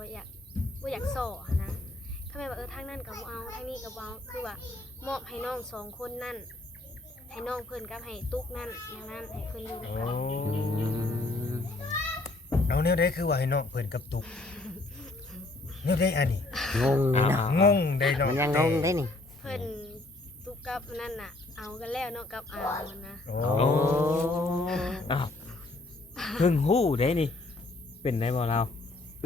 บ่อยากส่อนะถ้าแม่ว่าทางนั้นก็บ่เอาทางนี้ก็บ่เอาคือว่ามอบให้น้องสองคนนั่นให้น้องเพิ่นกับให้ตุ๊กนั่นอย่างนั้นให้เพิ่นอยู่ด้วย โอ้ กัน เอาแนวใดคือว่าให้น้องเพิ่นกับตุกแนวใดอันนี้ งงนี่เนาะ งงได้น้อง มันยังงงได้นี่ เพิ่นตุ๊กกับนั่นน่ะเอากันแล้วเนาะกับอามันนะ โอ้ โอ้อ้าวเพิ่งฮู้ได้นี่ เป็นได้บ่เรา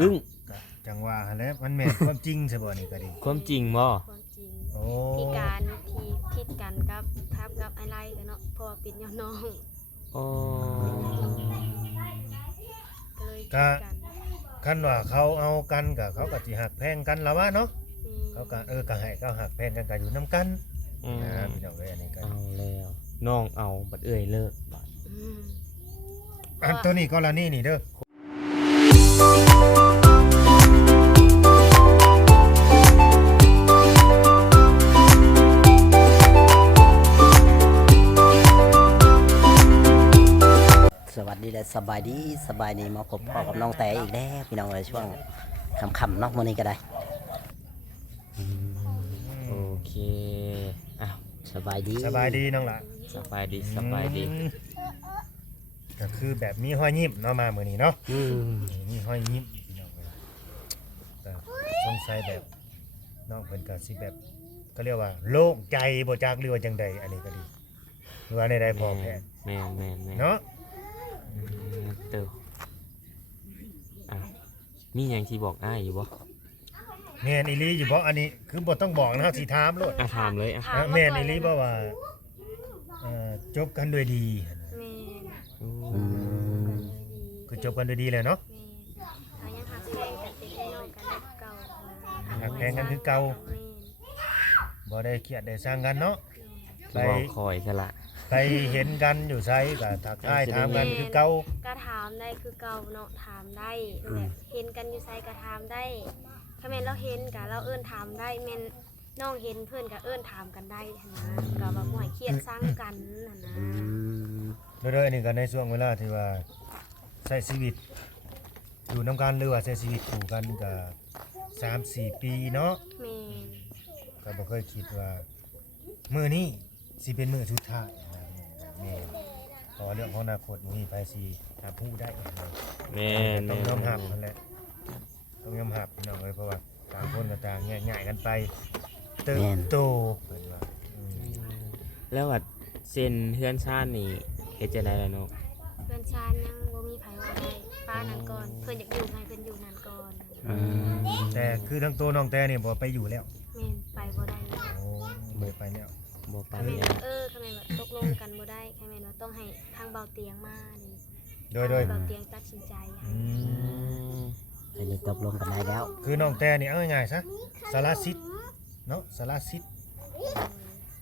อึ้ง ก็จังว่าหั่นแหละมันแม่นความจริงซะบ่นี่ก็ดี ความจริงบ่ ความจริง โอ้ ที่การที่คิดกันกับทับกับอะไรกันเนาะเพราะว่าเป็นย้อนน้อง โอ้ ก็เลยคิดกัน คันว่าเขาเอากันก็เขาก็สิหักแพงกันแล้วว่าเนาะ อืม เขาก็ก็ให้เขาหักแพงกันก็อยู่นํกัน อืม นะพี่น้องเอ้ยอันนี้ก็ เอาแล้วน้องเอาบัดเอ้ยเลิกบัด อืม อันตัวนี้กรณีนี่เด้อสวัสดีและสบายดีมาพบพ่อกับน้องแต่อีกแล้วพี่น้องเลยช่วงค่ำๆเนอกมื้อนี้ก็ได้ โอเคอ้าว สบายดี สบายดีน้องล่ะ สบายดีสบายดี ก็คือแบบมีห้อยยิ้มเนาะมามื้อนี้เนาะ อืม มีห้อยยิ้มพี่น้องเอ้ยแต่สงสัยแบบน้องเพิ่นก็สิแบบก็เรียกว่าโล่งใจบ่จักหรือว่าจังใดอันนี้ก็ดีหรือว่าในใดพอแพทย์ แม่น เนาะ เติบอ้าวมีหยังสิบอกอ้ายอยู่บ่ แม่นอีหลีอยู่บ่อันนี้คือบ่ต้องบอกนะสิถามโลด ถามเลยอ่ะ ถามมา แม่น ก่ อีหลีบ่ว่าจบกันด้วยดี แม่น อืม คือจบกันด้วยดีเลยเนาะ แม่นถ้ายังหักแพงกันเป็นพี่น้องกันได้เก่านะ หักแพงกันคือเก่า แม่น บ่ได้เครียดได้สร้างกันเนาะ ไป บ่คอยซะละ ไปเห็นกันอยู่ไสก็ทักทายถามกันคือเก่า ก็ถามได้คือเก่าเนาะถามได้แบบเห็นกันอยู่ไสก็ถามได้ถ้าแม่นเราเห็นก็เราเอิ้นถามได้แม่นน้องเห็นเพื่อนก็เอิ้นถามกันได้หั้นนะก็ว่าบ่ให้เครียดสร้างกันหั่นนะ อืม เรื่อยๆนี่ก็ในช่วงเวลาที่ว่าใช้ชีวิตอยู่นํกันหรือว่าใช้ชีวิตคู่กันก็3-4 ปีเนาะ แม่น ก็บ่เคยคิดว่ามื้อนี้สิเป็นมื้อสุดท้ายนะแม่เพราะว่าเรื่องของอนาคตบ่มีไผสิรับรู้ได้นะ แม่น ต้องยอมรับนั่นแหละต้องยอมรับพี่น้องเอ้ยเพราะว่าต่างคนก็ต่างแยกย้ายกันไปเติบโตเพิ่นว่าอืม แล้วว่าเซ็นเฮือนชาตินี่เฮ็ดจังไดล่ะเนาะ เพื่อนชานยังบ่มีไผว่าได้ป้านั่นก่อนเพิ่นอยากอยู่ให้เพิ่นอยู่นั่นก่อน อืม แต่คือทั้งตัวน้องแต่นี่บ่ไปอยู่แล้ว แม่นไปบ่ได้แล้ว โอ้บ่ไปแล้ว บ่ไป ถ้าแม่น แล้ว ว่าถ้าแม่นว่าตกลงกันบ่ได้ถ้าแม่นว่าต้องให้ทางเบาเตียงมานี่ โดย เบาเตียงตัดสินใจให้ อืม อันนี้ตกลงกันได้แล้ว คือน้องแต่นี่เอาง่ายๆซะสารสิทธิ์เนาะสารสิทธิ์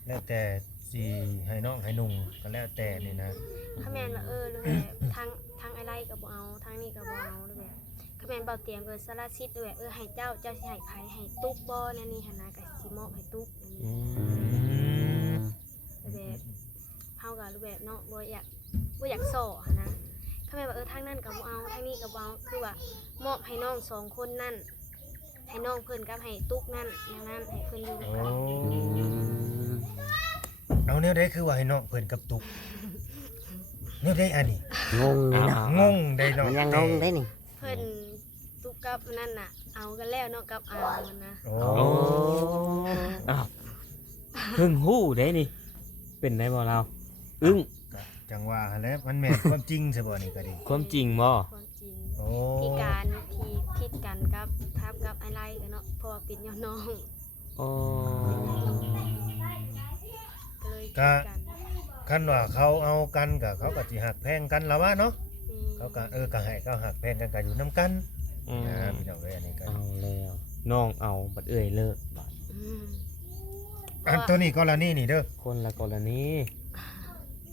แล้วแต่สิให้น้องให้นุ่งก็แล้วแต่นี่นะ ถ้าแม่นว่าหรือแบบทางอะไรก็บ่เอาทางนี้ก็บ่เอาหรือแบบถ้าแม่นเบาเตียงสารสิทธิ์หรือแบบให้เจ้าสิให้ไผให้ตุ๊กบ่นั่นนี่หั่นนะก็สิมอบให้ตุ๊กนั่น อื นี่ ม แบบเฮากับรูปแบบเนาะบ่อยากส่อหั้นนะถ้าแม่นว่าทางนั้นก็บ่เอาทางนี้ก็บ่เอาคือว่ามอบให้น้องสองคนนั่นให้น้องเพิ่นกับให้ตุ๊กนั่นอย่างนั้นให้เพิ่นอยู่ด้วย โอ้ กัน อืม เอาแนวใดคือว่าให้น้องเพิ่นกับตุกแนวใดอันนี้ งงนี่เนาะ งงได้น้อง มันยังงงได้นี่ เพิ่นตุ๊กกับนั่นน่ะ เอากันแล้วเนาะกับอามันนะ โอ้ โอ้อ้าวเพิ่งฮู้ได้นี่ เป็นได้บ่เราอึ้ง ก็จังว่าหั่นแหละมันแม่นความจริงซะบ่นี่ก็ดี ความจริงบ่ ความจริง โอ้ ที่การที่คิดกันกับทับกับอะไรกันเนาะเพราะว่าเป็นย้อนน้อง โอ้ ก็เลยคิดกัน คันว่าเขาเอากันก็เขาก็สิหักแพงกันแล้วว่าเนาะ อืม เขาก็ก็ให้เขาหักแพงกันก็อยู่นํกัน อืม นะพี่น้องเอ้ยอันนี้ก็ เอาแล้วน้องเอาบัดเอ้ยเลิกบัด อืม อันตัวนี้กรณีนี่เด้อ คนละกรณี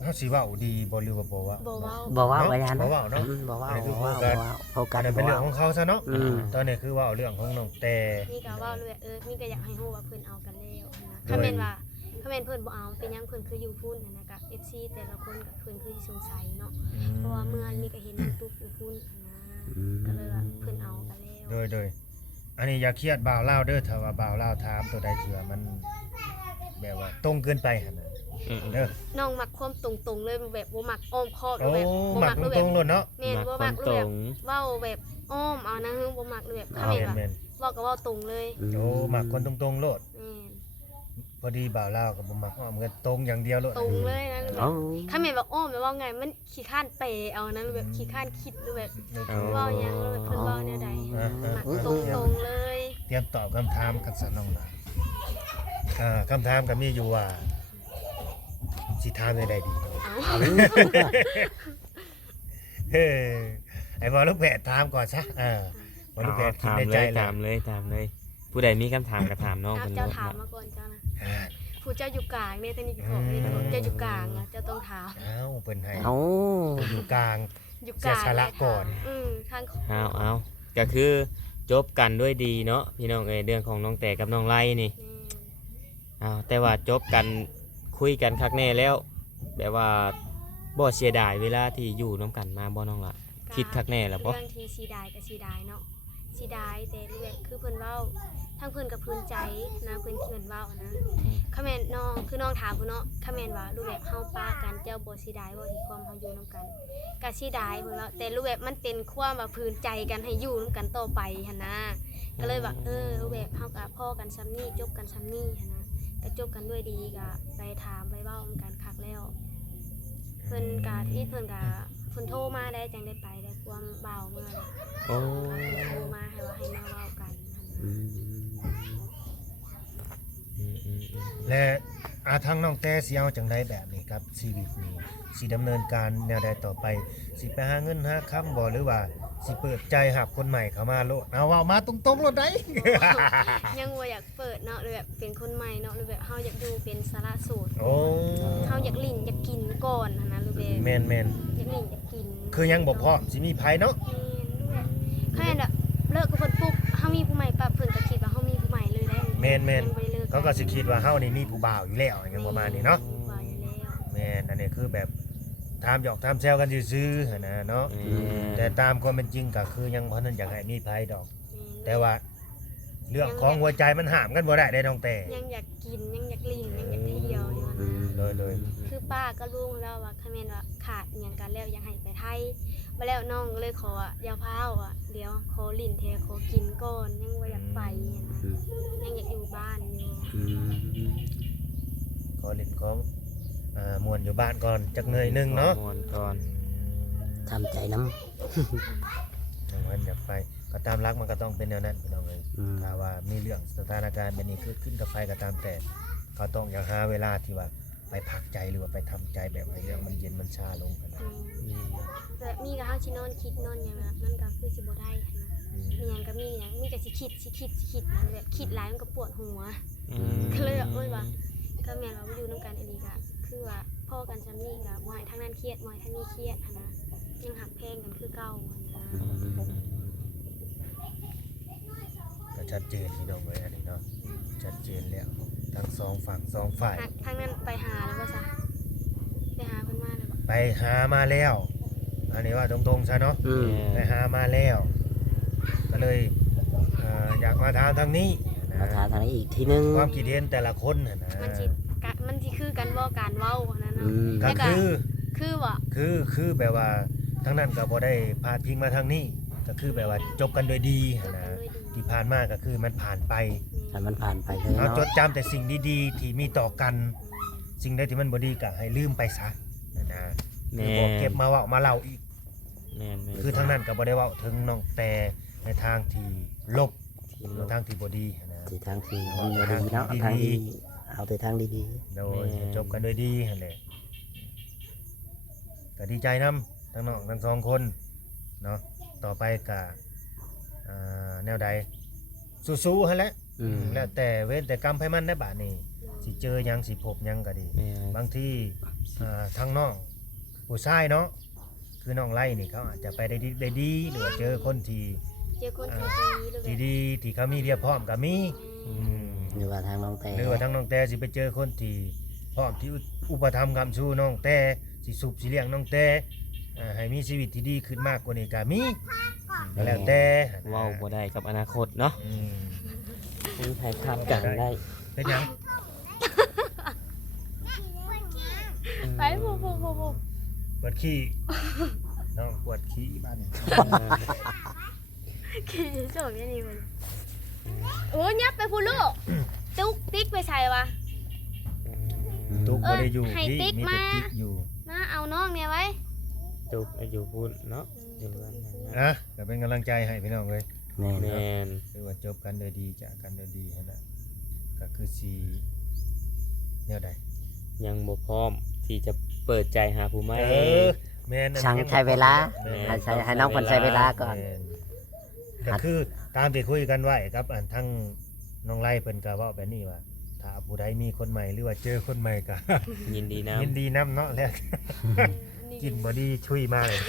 เฮาสิเว้าดีบ่หรือว่าบ่ว่า บ่เว้า บอกว่าไว้ยัน บ่เว้าเนาะ อืมบอกว่า อันนี้คือ บอกว่า โฟกัส โฟกั อั ส นนั้นเป็น บ เรื่ อ อง ก ของเขาซะเนาะ อืม ตอนนี้คือเว้าเรื่องของน้องแต่ นี่ก็เว่าเลยนี่ก็อยากให้ฮู้ว่าเพิ่นเอากันแล้วนะถ้าแม่นว่าถ้าแม่นเพิ่นบ่เอาเป็นหยังเพิ่นคืออยู่พุ่นน่ะนะกับ FC แต่ละคนก็เพิ่นคือสิสงสัยเนาะเพราะว่าเมื่อนี่ก็เห็นตุ๊กอยู่พุ่นนะก็เลยว่าเพิ่นเอากันแล้ว โดย อันนี้อย่าเครียดบ่าวลาวเด้อถ้าว่าบ่าวลาวถามตัวใดที่ว่ามันแบบว่าตรงเกินไปหั่นน่ะ อืม เด้อ น้องมักความตรงๆเลยแบบบ่มักอ้อมค้อม โอ้ แบบบ่ มั มั ก ก ต แบ ร บ งๆโลดเนาะ แม่นบ่ มั มั ก ก ตร แบบ ง เว้าแบบอ้อมเอานะบ่มักแบบถ้า แม่ แม่น น ว่า แม่น เว้าก็เว้าตรงเลย โอ้มักคนตรงๆโลด แม่น พอดีบ่าวลาวก็บ่มักอ้อมกันตรงอย่างเดียวโลด ตรงเลยนะแบ เอ้า บถ้าแม่นว่าอ้อมแม่นว่าไงมันขี้ข้านเปเอานะแบบขี้ข้านคิดหรือแบบเว้าหยังแล้วแบบเพิ่นเว้าแนวใด อ่ะ มักตรงๆเลย เตรียมตอบคำถามกันซะน้องล่ะคำถามก็มีอยู่ว่าสิถามได้ดี เอา เฮ้ไอ้บอลลูกแพทย์ถามก่อนซะบอลลูกแพทย์คิด ถาม ใน เล ใจ ย แล้ว ถามเลยถามเลย ผู้ใดมีคำถามก็ถามน้อง เอา เพิ่น เจ้า เนาะ ถามมาก่อนเจ้านะ อ่า ผู้เจ้าอยู่กลางเนี่ยตอนนี้ก็บอกเลยนะเจ้าอยู่กลางอ่ะเจ้าต้องถาม เอ้าเพิ่นให้ เอ้า ผู้อยู่กลาง อยู่กลาง เสียสละก่อน ทาง เอาก็คือจบกันด้วยดีเนาะพี่น้องเอ้ยเรื่องของน้องแต่กับน้องไล่นี่แต่ว่าจบกันคุยกันคักแน่แล้วแบบว่าบ่เสียดายเวลาที่อยู่น้ำกันมาบ่น้องล่ะ คิดคักแน่แล้วบ่ เรื่องที่สีดายกับสีดายเนาะสีดายแต่เรื่องคือเพิ่นเว้าทั้งเพิ่นกับเพิ่นใจนะเพิ่นเขียนเว้านะคอมเมนต์น้องคือน้องถามเพิ่นเนาะคอมเมนต์ว่ารูปแบบเฮาป้ากันเจ้าบ่สีดายบ่ที่ความเฮาอยู่นํกันก็สีดายเพิ่นว่าแต่รูปแบบมันเป็นความว่าพื้นใจกันให้อยู่นํกันต่อไปหั่นนะก็เลยว่ารูปแบบเฮาก็พ่อกันซ้ำนี้จบกันซ้ำนี้หั่นนะก็จบกันด้วยดีก็ไปถามไปเว้ากันคักแล้วเพิ่นก็ที่เพิ่นก็เพิ่นโทรมาได้จังได้ไปได้ความเบาเมื่อเลย โอ้ โทรมาให้ว่าให้มาเว้ากันหั่น อื นะ ม และทางน้องแต่สิเอาจังไดแบบนี้ครับชีวิตนี้สิดำเนินการแนวใดต่อไปสิไปหาเงินหาค้ำบ่หรือว่าสิเปิดใจหับคนใหม่เข้ามาโลดเอาเว้ามาตรงๆโลดได้ ยังว่าอยากเปิดเนาะหรือแบบเป็นคนใหม่เนาะหรือแบบเฮาอยากดูเป็นสาระโสด โอ้ เฮาอยากลิ้นอยากกินก่อนหั่นนะหรือแบบ แม่น อยากลิ้นอยากกิน ๆคือยังบ่พร้อมสิมีไผเนาะ แม่นด้วยขนาดแบบเลิกกับเพิ่นปุ๊บเฮามีผู้ใหม่ปั๊บเพิ่นก็คิดว่าเฮามีผู้ใหม่เลยได้ แม่น ยังบ่ได้ลิ ๆเขาก็สิคิดว่าเฮานี่มีผู้บ่าวอยู่แล้วอย่างประมาณนี้เนาะ ว่าอยู่แล้ว แม่นอันนี้คือแบบถามหยอกถามแซวกันซื่อๆหั่นนะเนาะ แต่ตามความเป็นจริงก็คือยังบ่ทันอยากให้มีภัยดอก แต่ว่าเรื่องของหัวใจมันห้ามกันบ่ได้ได้น้องแต่ ยังอยากกินยังอยากลิ้นยังอยากเที่ยวอยู่ อื นะ ม เลย คือป้าก็รู้แล้วว่าคอมเมนต์ว่าขาดอหย่างกันแล้วอยากให้ไปไทยมาแล้วน้องก็เลยขออยาพาวเดี๋ยวขอลิ้นแทขอกินก่อนยังว่าอยากไปนะยังอยากอยู่บ้านอยู่ อืม ขอเล่นของมวนอยู่บ้านก่อนจักเหนื่อยหนึงเนาะ มวนก่อน ทำใจน้ อย่างนั้นอยากไปก็ตามรักมันก็ต้องเป็นแนวนั้นพี่น้องเอ้ย ำอืม ถ้าว่ามีเรื่องสถานการณ์แบบนี้เกิดขึ้นกับไฟก็ตามแต่เขาต้องอยากหาเวลาที่ว่าไปพักใจหรือว่าไปทำใจแบบให้เรื่องมันเย็นมันชาลงกันนะ แบบมีก็เฮาสินอนคิดนอนหยังนะมันก็คือสิบ่ได้หั้นนะ อืม มีหยังก็มีหยังมีแต่สิคิดนะแบบคิดหลายมันก็ปวดหัว อืม ก็เลยแบบว่าก็แม่นว่าอยู่นำกันอีหลีก็คือว่าพ่อกันซ้ำนี้ก็บ่ให้ทางนั้นเครียดบ่ให้ทางนี้เครียดหั้นนะยังหักแพงกันคือเก่าหั้นนะ ก็ชัดเจนพี่น้องเอ้ยอันนี้เนาะชัดเจนแล้วทั้งสองฝั่งสองฝ่าย ทางนั้นไปหาแล้วบ่ซะไปหาเพิ่นมาแล้วบ่ ไปหามาแล้ว อันนี้ว่าตรงๆซะเนาะ อืม ไปหามาแล้วก็เลยอยากมาถามทางนี้นะ มาถามทางนี้อีกทีนึง ความคิดเห็นแต่ละคนน่ะนะ มันสิคือกันบ่การเว้าหั้นนะ อื เนาะ ม ก็คือ คือบ่ คือแบบว่าทั้งนั้นก็บ่ได้พาดพิงมาทางนี้ ก็คือแบบว่าจบกันโดยดี จบ นะ กันด้วยดี ที่ผ่านมาก็คือมันผ่านไป ถ้ามันผ่านไปเลย เรา เนาะ จดจำแต่สิ่งดีๆที่มีต่อกัน สิ่งใดที่มันบ่ดีก็ให้ลืมไปซะนะ แม่ คือบ่เก็บมาเว้ามาเล่าอีก แม่น คือทั้งนั้นก็บ่ได้เว้าถึงน้องแต่ในทางที่ลบ ที่ หรือทางที่บ่ดีนะ ที่ทางที่มันบ่ดีเนาะทางที่เอาแต่ทางดี โดยจบกันด้วยดีนั่นแหละก็ดีใจนํทั้งน้องทั้งสองคนเนาะต่อไปก็แนวใดสู้ๆหั่นแหละ ๆอืม แล้วแต่เว้นแต่กรรมไผมันได้บาดนี้สิเจอหยังสิพบหยังก็ดี แม่น บางที่ทางน้องผู้ชายเนาะคือน้องไล่นี่เขาอาจจะไปได้ดีหรือว่าเจอคนที่ เจอคนที่ดีหรือ ที่ แบบ ดีที่เขามีเรียบพร้อมก็มี อืม หรือว่าทางน้องแต่ หรือว่าทางน้องแต่สิไปเจอคนที่พร้อมที่อุปถัมภ์คำชูน้องแต่สิสุบสิเลี้ยงน้องแต่ให้มีชีวิตที่ดีขึ้นมากกว่านี้ก็มี แม ก็แล้วแต่ เว้าบ่ได้กับอนาคตเนาะ อืม มีใครคาดการณ์ได้ เป็นหยัง ไปโผล่ ปวดขี้น้องปวดขี้บ้านนี่ ขี่โฉมยันนี่มันโอ้ยับไปพูลูกตุ๊กติ๊กไปใส่วะ ตุ๊กบ่ได้อยู่ ให้ ที่ ติ๊ก มีแต่ มา ติ๊กอยู่ มาเอาน้องเนี่ยไว้ จุกอยู่พูดเนาะอยู่กัน อ่ะก็เป็นกำลังใจให้พี่น้องเว้ย แม่น แม่น คือว่าจบกันโดยดีจากกันโดยดีหั่นน่ะก็คือสิแนวใด ยังบ่พร้อมที่จะเปิดใจหาผู้ใหม่ แม่นอัน ช่าง นี้ ใช้เวลา แม่น ให้น้องเพิ่นใช้เวลาก่อน แม่นก็คือตามที่คุยกันไว้ครับอันทั้งน้องไล่เพิ่นก็เว้าแบบนี้ว่าถ้าผู้ใดมีคนใหม่หรือว่าเจอคนใหม่ก็ ยินดีนะ ยินดีนํเนาะแล้ว กินบอดี้ชุยมาเลย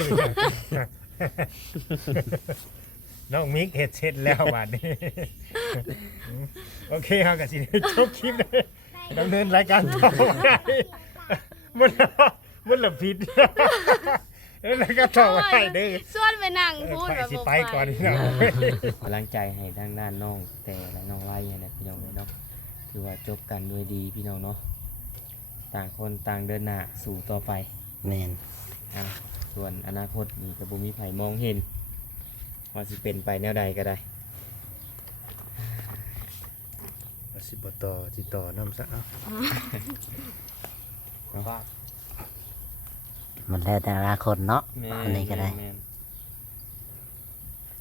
น้องมิกเห็ดเสร็จแล้ววันนี้ โอเคครับกับสิจบคลิปเลยดำเนินรายการต่อไปมันละผิดแล้วก็ต่อไปเด้อ ส่วนไปนั่งพูด ไป แบบ สิ บ่ ไปก่อนพี่น้อง กำลังใจให้ทางด้านน้องแต่และน้องไล่เนี่ยนะพี่น้องเนาะถือว่าจบกันด้วยดีพี่น้องเนาะต่างคนต่างเดินหน้าสู่ต่อไป แม่น อ่ะส่วนอนาคตนี่ก็บ่มีไผมองเห็นว่าสิเป็นไปแนวใดก็ได้ สิบต่อสิต่อน้ำซะเอา มันแล้วแต่อนาคตเนาะ แม่ อันนี้ก็ได้ แม่น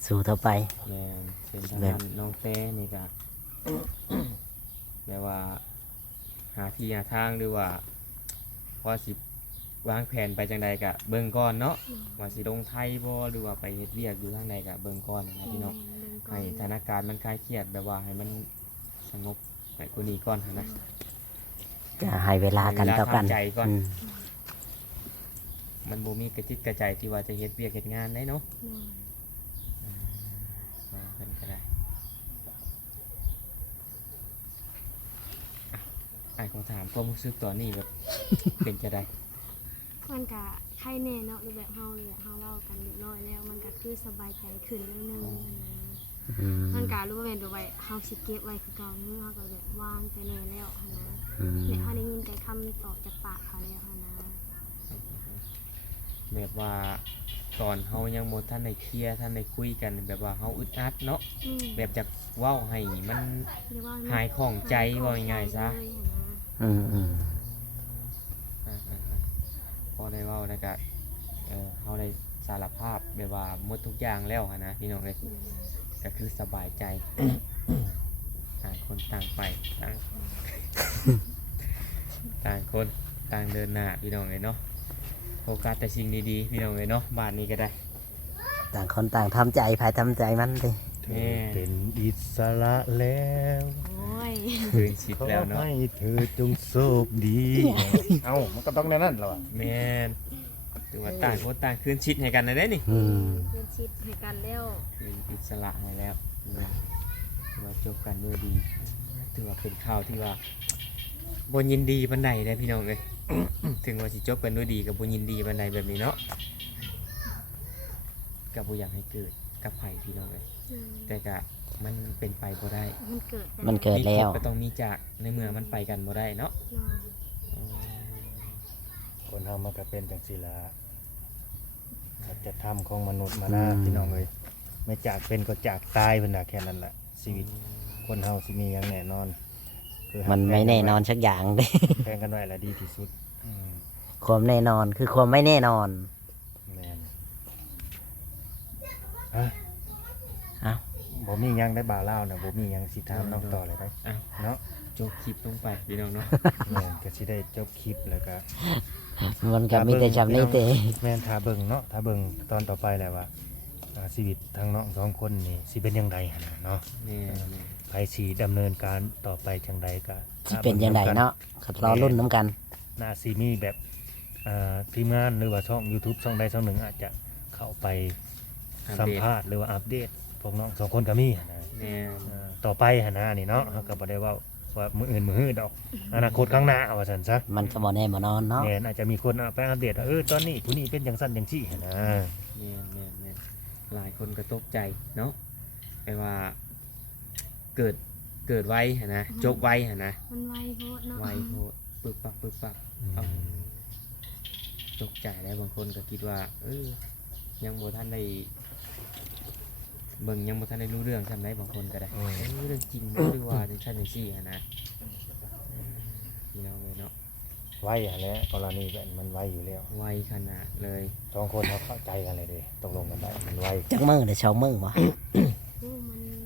สู่ต่อไป แม่นเป็นทาง แม่น ด้านน้องเต้นี่ก็ แบบว่าหาที่หาทางหรือว่าว่าสิวางแผนไปจังใดกะเบิ่งก่อนเนาะว่าสิลงไทยบ่หรือว่าไปเฮ็ดเวียกอยู่ทางใดกะเบิ่งก่อนนะพี่น้องให้สถานการณ์มันคลายเครียดแบบว่าให้มันสงบไปกว่านี้ก่อนหั้นนะ จะให้เวลากันต่อกัน เวลาทำใจก่อน อืม มันบ่มีกระจิตกระใจที่ว่าจะเฮ็ดเวียกเฮ็ดงานได้เนาะเพิ่นก็ได้อ้ายขอถามความรู้สึกตอนนี้แบบ เป็นจะได้ มันก็ใครแน่เนาะหรือแบบเฮาเว้ากันเรียบร้อยแล้ว มันก็คือสบายใจขึ้นแล้วนึง อืม มันก็รู้ว่าเป็นตัวไว้เฮาสิเก็บไว้คือเก่าเนื้อเฮาก็แบบวางไปแน่แล้วหั่นนะ อืม เนี่ยเฮาได้ยินแต่คำตอบจากปากเขาแล้วหั่นนะ แบบว่าตอนเฮายังบ่ทันได้เคลียร์ทันได้คุยกันแบบว่าเฮาอึดอัดเนาะ อืม แบบจากเว้าให้มัน เรียกว่า หายของใจว่าง่ายๆซะ เลยหั่นนะ อืมอืม พอได้เว้าแล้วก็เฮาได้สารภาพแบบว่าหมดทุกอย่างแล้วหั้นนะพี่น้องเอ้ย อืม ก็คือสบายใจ ต่างคนต่างไปต่าง ต่างคนต่างเดินหน้าพี่น้องเลยเนาะโฟกัสแต่สิ่งดีๆพี่น้องเลยเนาะบ้านนี้ก็ได้ ต่างคนต่างทำใจภายทำใจมันดิ แม่ เป็นอิสระแล้ว โอ้ย คืนชิด ขอ แล้วเนาะ ให้เธอจงโชคดี เอ้ามันก็ต้องแน่นั่นแล้วอะ แม่นถือว่าต่างคนต่างคืนชิดให้กันนะเด้นี่ อืม เป็นชิดให้กันแล้ว เป็นอิสระให้แล้วเนาะถือว่าจบกันด้วยดีถือว่าเป็นข่าวที่ว่าบนยินดีบันไดได้พี่น้องเลย ถึงว่าสิจบกันด้วยดีกับบนยินดีบันไดแบบนี้เนาะกับบ่อยากให้เกิดกับไผพี่น้องเลย อืม แต่ก็มันเป็นไปบ่ได้ มันเกิดไป มันเกิดแล้ว มีครบก็ต้องมีจากในเมื่อมันไปกันบ่ได้เนาะ เนาะ อืม คนทำมันก็เป็นจังสิละสัจธรรมของมนุษย์มานะพี่น้องเลยไม่จากเป็นก็จากตายเป็นน่ะแค่นั้นแหละชีวิตคนเฮาสิมีอย่างแน่นอนคือ มันไม่แน่นอนสักอย่างเด้ แพงกันไว้ละดีที่สุดอืม ความแน่นอนคือความไม่แน่นอน แม่นฮะ เอ้า บ่มีหยังได้บ่าวเล่าวนะบ่มีหยังสิถามน้องต่อเลยได้ อ่ะ เนาะ จบคลิปลงไปพี่น้องเนาะ แม่นก็สิได้จบคลิปแล้วก็ มันก็มีแต่จำนี้เต แม่นถ้าเบิ่งเนาะถ้าเบิ่งตอนต่อไปแหละว่าชีวิตทางน้องสองคนนี่สิเป็นยังไงหั่นน่ะเนาะ นี่ ไผสิดำเนินการต่อไปจังใดก็ ที่เป็นยังไงเนาะขัดรอรุ่นน้ำกัน น่าสิมีแบบทีมงานหรือว่าช่อง YouTube ช่องใดช่องหนึ่งอาจจะเข้าไปสัมภาษณ์หรือว่าอัปเดตพวกน้องสองคนก็มีหั่นนะ แม่ ต่อไปหั่นนะนี่เนาะเราก็บ่ได้ว่ามืออื่นมือฮื้อดอกอนาคตข้างหน้าว่าซั่นซะ มันก็บ่แน่บ่นอนเนาะ แม่นอาจจะมีคนไปอัปเดตว่าตอนนี้ผู้นี้เป็นจังซั่นจังซี่หั่นนะ แม่ หลายคนก็ตกใจเนาะแปลว่าเกิดไวหั้นนะจบไวหั้นนะ มันไวโพดเนาะ ไวโพดปึบปับเอาตกใจแล้วบางคนก็คิดว่ายังบ่ทันได้เบิ่งยังบ่ทันได้รู้เรื่องทำได้บางคนก็ได้เรื่องจริงหรือว่าจังซั่นจังซี่หั้นนะพี่น้องเลยเนาะ ไวอ่ะแหละกรณีแบบมันไวอยู่แล้ว ไวขนาดเลย สองคนเขาเข้าใจกันเลยเด้ตกลงกันได้มันไว จักมื้อได้ชาวมื้อบ่ มัน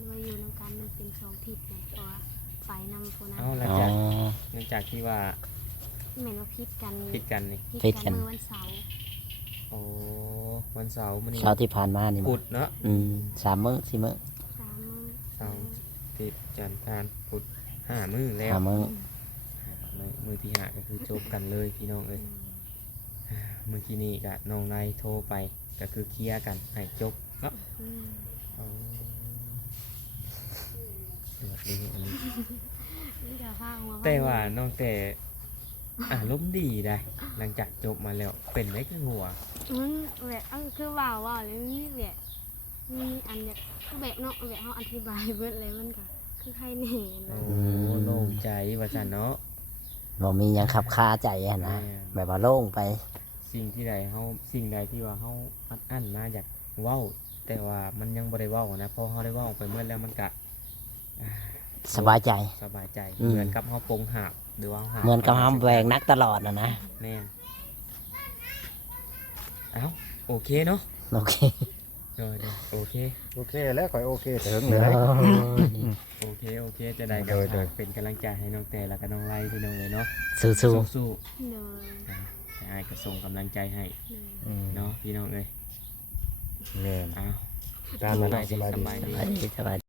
ไว้อยู่นำกันมันเป็น2ทิศเลยเพราะว่าไฟนำผู้นั้น เอาหลัง อ๋อ จากที่ว่า แม่นว่าพิษกัน ผิดกันนี่ พิษกัน มื้อวันเสาร์ โอ้วันเสาร์มื้อนี้ เช้าที่ผ่านมานี่ พุ บ่ ธเนาะ 3 มื้อ 4 มื้อ 3 มื้อ เสาร์อาทิตย์จันทร์อังคารพุธ5มื้อแล้ว 5 มื้อ มือที่ห้าก็คือจบกันเลยพี่น้องเอ้ยเมื่อกี้นี้ก็น้องนายโทรไปก็คือเคลียร์กันให้จบเนาะ อืม เอาตรวจดีอันนี้ นี่ก็พาหัว แต่ว่าน้องแต่อารมณ์ดีได้หลังจากจบมาแล้วเป็นไหมคือหัว แบบคือว่าเลยมีแบบมีอันแบบคือแบบเนาะแบบเฮาอธิบายเบิดเลยมันก็คือใครแหน่ โอ้ นะ โล่งใจว่าจันเนาะ บ่มีหยังขับคาใจอะนะ แม่ แบบว่าโล่งไป สิ่งที่ใดเฮาสิ่งใดที่ว่าเฮาอั้นมาอยากเว้า แต่ว่ามันยังบ่ได้เว้านะพอเฮาได้เว้าไปเมื่อแล้วมันก็ สบายใจ สบายใจ อืม เหมือนกับเฮาปรงหาบหรือว่าหาบ เหมือนกับห้ามแหวงนักตลอดนะ แม่นเอ้าโอเคเนาะ โอเค เดี๋ยวโอเค โอเคแล้วข่อยโอเคถึงเลย โอเคจะได้กัน โดย เป็นกำลังใจให้น้องแต่แล้วก็น้องไล่พี่น้องเลยเนาะ สู้ สู้ เลย ๆแต่อ้ายก็ส่งกำลังใจให้ เลย เนาะพี่น้องเลย แม่น เอ้า ตามมาเนาะสบายดี ๆสบายดี